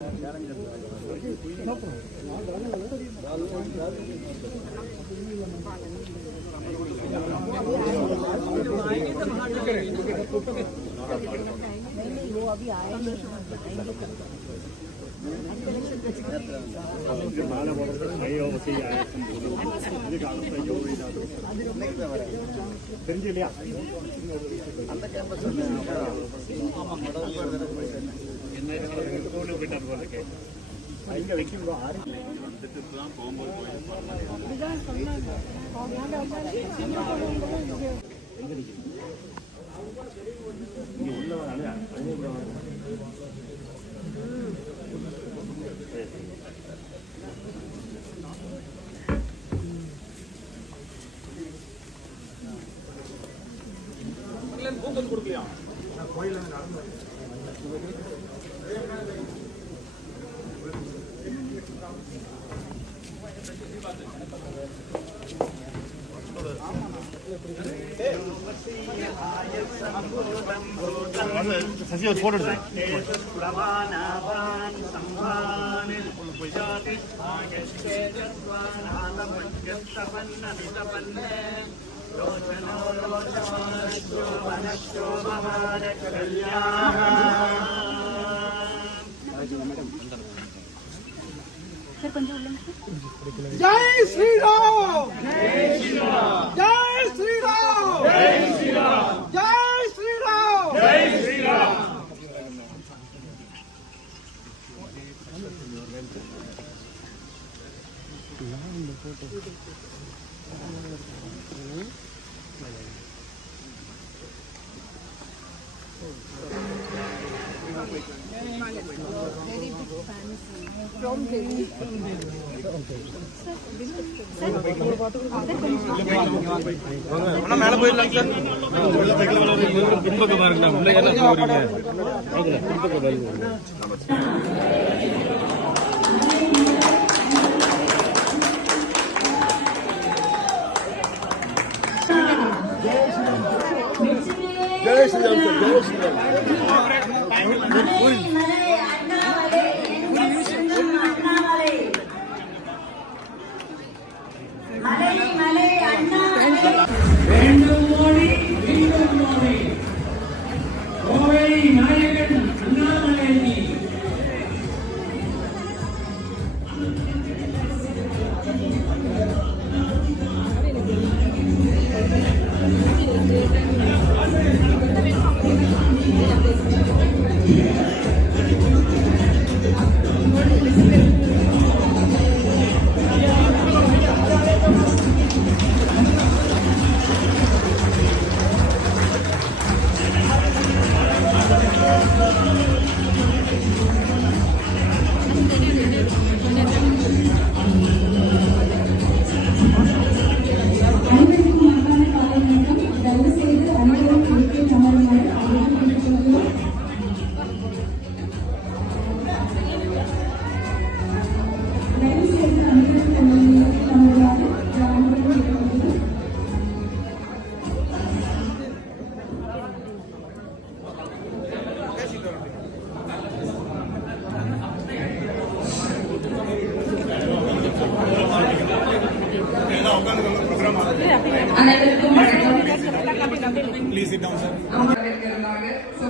वो अभी आए தெரிஞ்சலையா அந்த கேம்பஸ் இங்க வைக்கும் போகும்போது உள்ளவரான பூக்கல் கொடுக்கலையா கோயில் சசி ஒரு போட்டோ जय श्री राम जय श्री राम जय श्री राम जय श्री राम जय श्री राम जय श्री राम மேல போயிடலாம் சார் பின்பக்கம் பாருங்க ஜெய் ஸ்ரீராம் ஜெய் ஸ்ரீராம்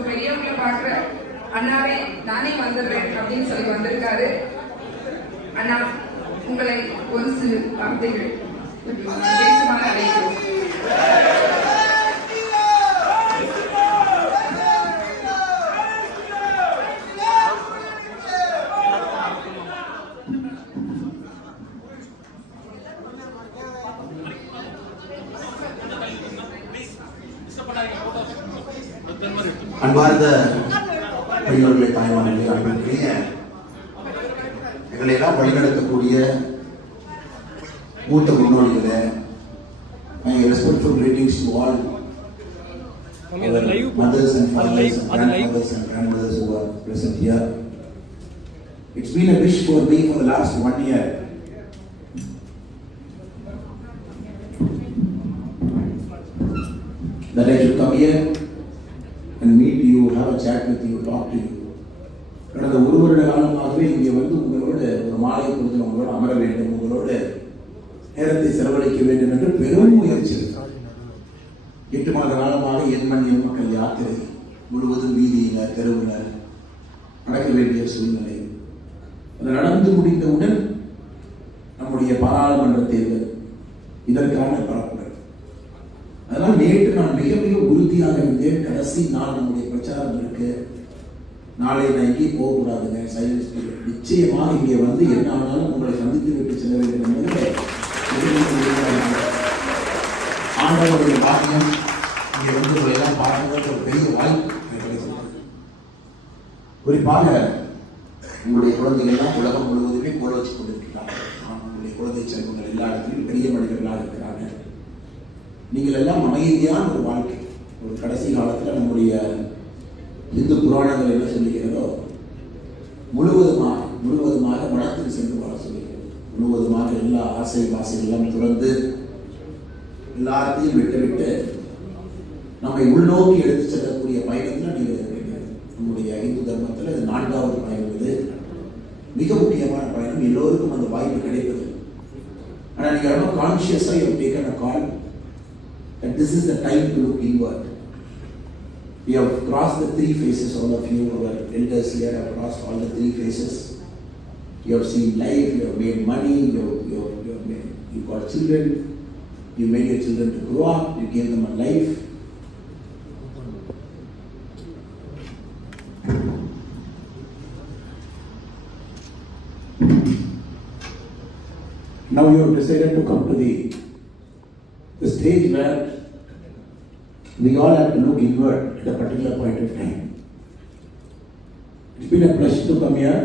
பெரியவங்களை பாக்குற அண்ணாவே நானே வந்துடுறேன் அப்படின்னு சொல்லி வந்திருக்காரு. அண்ணா உங்களை ஒரு சில வார்த்தைகள் பேசுமாறு அழைக்கிறோம். அன்பார்ந்த பெரியவர்களை தாய்மார்களே அன்பிற்குரிய எங்களை எல்லாம் வழிநடத்தக்கூடிய மூத்த முன்னோடிகளே, my respectful greetings to all mothers and fathers and grandfathers and grandmothers who are present here. It's been a wish for me for the last 1 year that I should come here and meet you, have a chat with you, talk to you. கடந்த ஒரு வருட காலமாக ஆகவே இங்கே வந்து உங்களோட ஒரு மாலை பொழுது உங்களோடு அமர வேண்டும், உங்களோட நேரத்தை செலவழிக்க வேண்டும் என்று பெரும் முயற்சி. 8 மாத காலமாக எண்மண் மக்கள் யாத்திரை முழுவதும் வீதியினர் தெருவினர் நடக்க வேண்டிய சூழ்நிலை. அது நடந்து முடிந்தவுடன் நம்முடைய பாராளுமன்ற தேர்தல் இதற்கான பரப்புரை. அதனால் நேற்று நான் மிக மிக உறுதியாக இருந்தேன். கடைசி நாள் நம்முடைய பிரச்சாரம் இருக்கு, நாளை நான் எங்கேயும் போகக்கூடாதுங்க, சைலன்ஸ் பீரியட். நிச்சயமாக இங்கே வந்து என்ன ஆனாலும் உங்களை சந்தித்து விட்டு செல்ல வேண்டும் என்பது ஆண்டவருடைய பாக்கியம். இங்கே வந்து உங்களை எல்லாம் பார்க்கறது ஒரு பெரிய வாய்ப்பு கிடைக்கிறது. குறிப்பாக உங்களுடைய குழந்தைகள்லாம் உலகம் முழுவதுமே கோல வச்சு கொண்டிருக்கிறார்கள். உங்களுடைய குழந்தை செல்வங்கள் எல்லா இடத்துலையும் பெரிய மனிதர்களாக இருக்கிறாங்க. நீங்கள் எல்லாம் அமைதியான ஒரு வாழ்க்கை. ஒரு கடைசி காலத்தில் நம்முடைய இந்து புராணங்கள் என்ன சொல்லுகிறதோ முழுவதுமாக மனத்துக்கு சென்று வர சொல்லுகிறது. முழுவதுமாக எல்லா ஆசை வாசைகளெல்லாம் துறந்து எல்லாத்தையும் விட்டு நம்மை உள்நோக்கி எடுத்து செல்லக்கூடிய பயணத்தில் நீங்கள் இருக்கிறீர்கள். நம்முடைய இந்து தர்மத்தில் இது 4வது பயணம். இது மிக முக்கியமான பயணம். எல்லோருக்கும் அந்த வாய்ப்பு கிடைப்பது. ஆனால் நீங்கள் ரொம்ப கான்சியஸாக you taken a call that this is the time to look inward. We have crossed the 3 phases. All of you, our elders here, have crossed all the 3 phases. You have seen life, you have made money, you got children, you made your children to grow up, you gave them a life. Now you have decided to come to the stage where we all have to look inward at a particular point of time. It's been a pleasure to come here.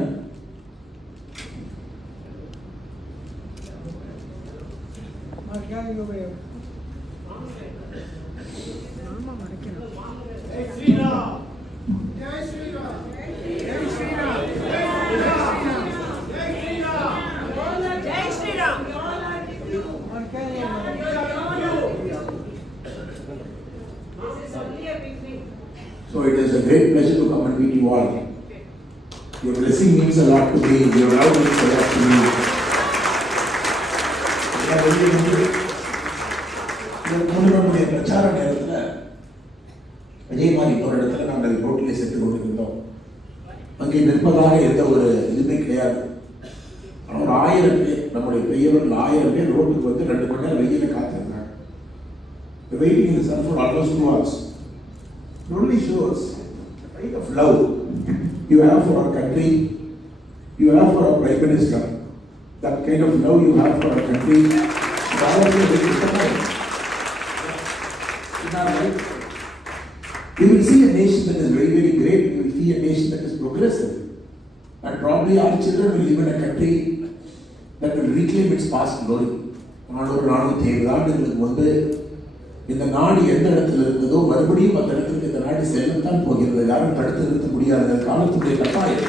So it is a great pleasure to come and meet you all. Your blessing means a lot to me. Your love means a lot to me. நம்முடைய பிரச்சார நேரத்தில் அதே மாதிரி ஒரு இடத்துல நாங்கள் ரோட்டிலே சென்று கொண்டிருந்தோம். அங்கே நிற்பதாக எந்த ஒரு இதுவுமே கிடையாது. ஆனால் 1000 பேர், நம்முடைய பெரியவர்கள் 1000 பேர் ரோட்டுக்கு வந்து 2 மணி நேரம் வெயில காத்திருந்தாங்க. The waiting in the sun for almost 2 hours. It only shows the kind of love you have for our country, you have for our Prime Minister. That kind of love you have for our country. We will see a nation that is very, very great. We will see a nation that is progressive. And probably our children will live in a country that will reclaim its past glory. 450 ஆண்டுகளுக்கு முன்பு இந்த நாடு எந்த இடத்துல இருந்ததோ மறுபடியும் அந்த இடத்துக்கு இந்த நாடு செல்லத்தான் போகிறது. யாரும் தடுத்து நிறுத்த முடியாத காலத்துடைய கட்டாயம்.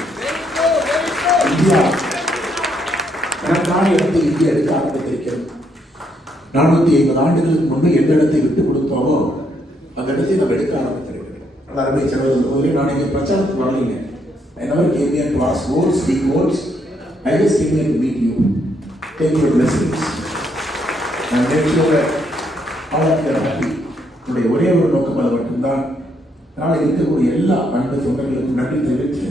இந்தியா எனக்கான இடத்தை இந்தியா எடுக்க ஆரம்பித்திருக்கிறது. 450 ஆண்டுகளுக்கு முன்பு எந்த இடத்தை விட்டுக் கொடுத்தோமோ அந்த இடத்தை நம்ம எடுக்க ஆரம்பித்திருக்கிறோம். அருமை சகோதரர்களே, நான் இங்கே பிரச்சாரத்துக்கு வரலைங்க. I never came here to ask votes, seek votes. I just came here to meet you. Take your blessings. And make sure that all of you are happy. உங்களுடைய ஒரே ஒரு நோக்கம் அது மட்டும்தான். நாளை இருக்கக்கூடிய எல்லா அன்பு சொந்தங்களுக்கும் நன்றி தெரிவித்து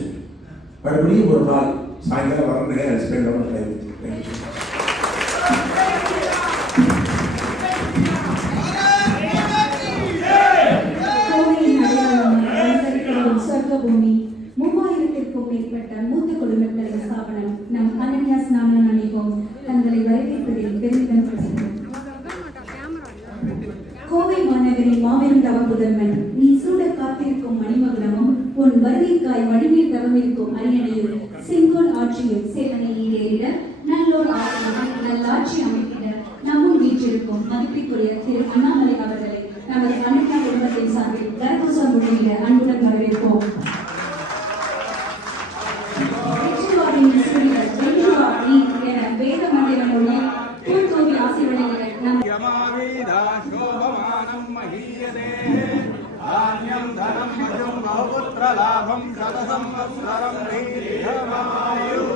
மறுபடியும் ஒரு நாள் சாயங்காலம் வரணும். ஸ்பெண்ட் ஆன டைம். சொர்க்கபூமி 3000க்கும் மேற்பட்ட மூத்த குழுமக்களின் ஸ்தாபனம் நம் அனன்யா ஸ்நான நினைவோம் தங்களை வரவேற்பதில் பெருமிதம் கொள்கிறோம். கோவை மாநகரின் மாபெரும் தவ புதல்வன், நீ சூட காத்திருக்கும் மணிமகுடமும் உன் வருகைக்காய் வடிநீர் தவமிருக்கும் அரியணையும் செங்கோல் ஆட்சியும் சேவனை ஈடேறிட நல்லோர் ஆட்சியும் நல்லாட்சி அமைத்திட நம்மும் வீற்றிருக்கும் மதிப்பிற்குரிய திரு அண்ணாமலை அவர்களை நமது அண்ணா குடும்பத்தின் சார்பில் கரகோஷம் முன்னிட அன்புடன் வரவேற்போம். வேத மந்திரம் மொழி பூர்கோவி ஆசீர்வதிகள் நம் धान्यं धनं भजं बहुपुत्र लाभं शतसंवत्सरं दीर्घमायुः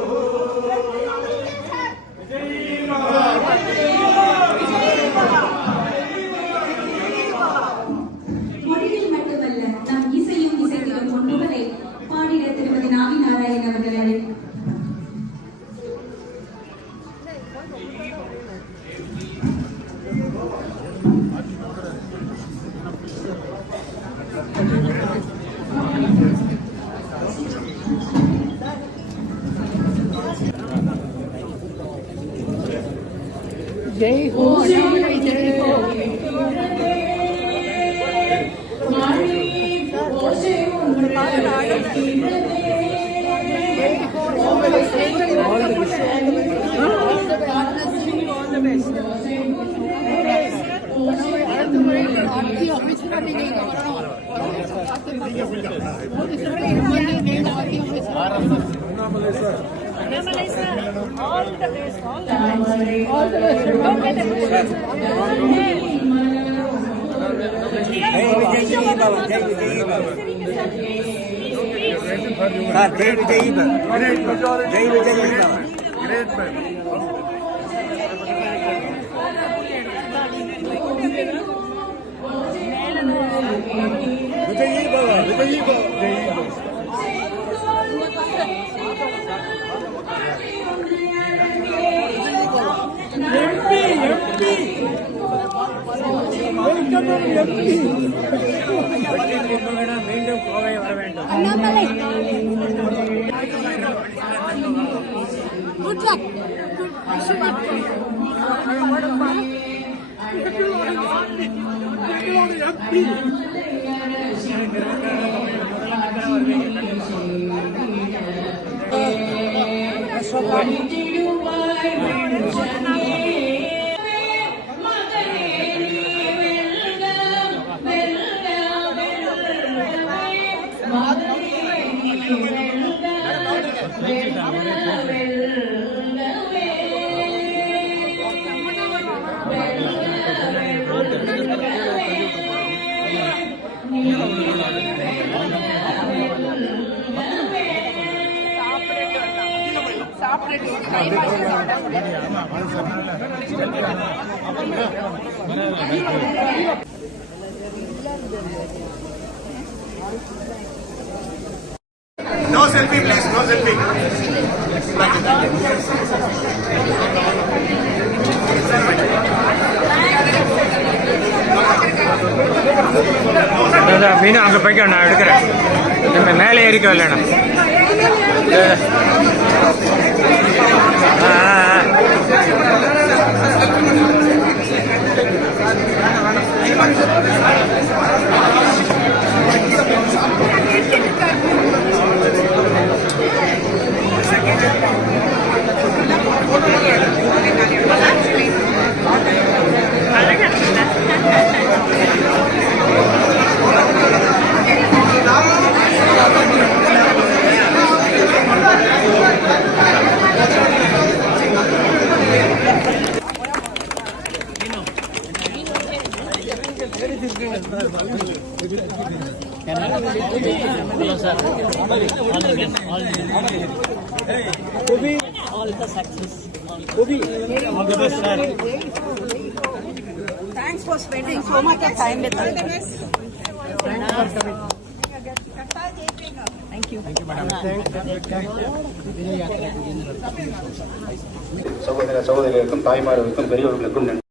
மீண்டும் கோவை வர வேண்டும். No selfie, please. No selfie. மீன் அங்கே போய்க்க நான் எடுக்கிறேன். மேலே ஏறிக்க இல்லைண்ணா. Hello sir. All the best. All the success. All the best sir. Thanks for spending so much of time with us. Thank you. Thank you, madam. சகோதர சகோதரிகளுக்கும் தாய்மார்களுக்கும் பெரியவர்களுக்கும் நன்றி.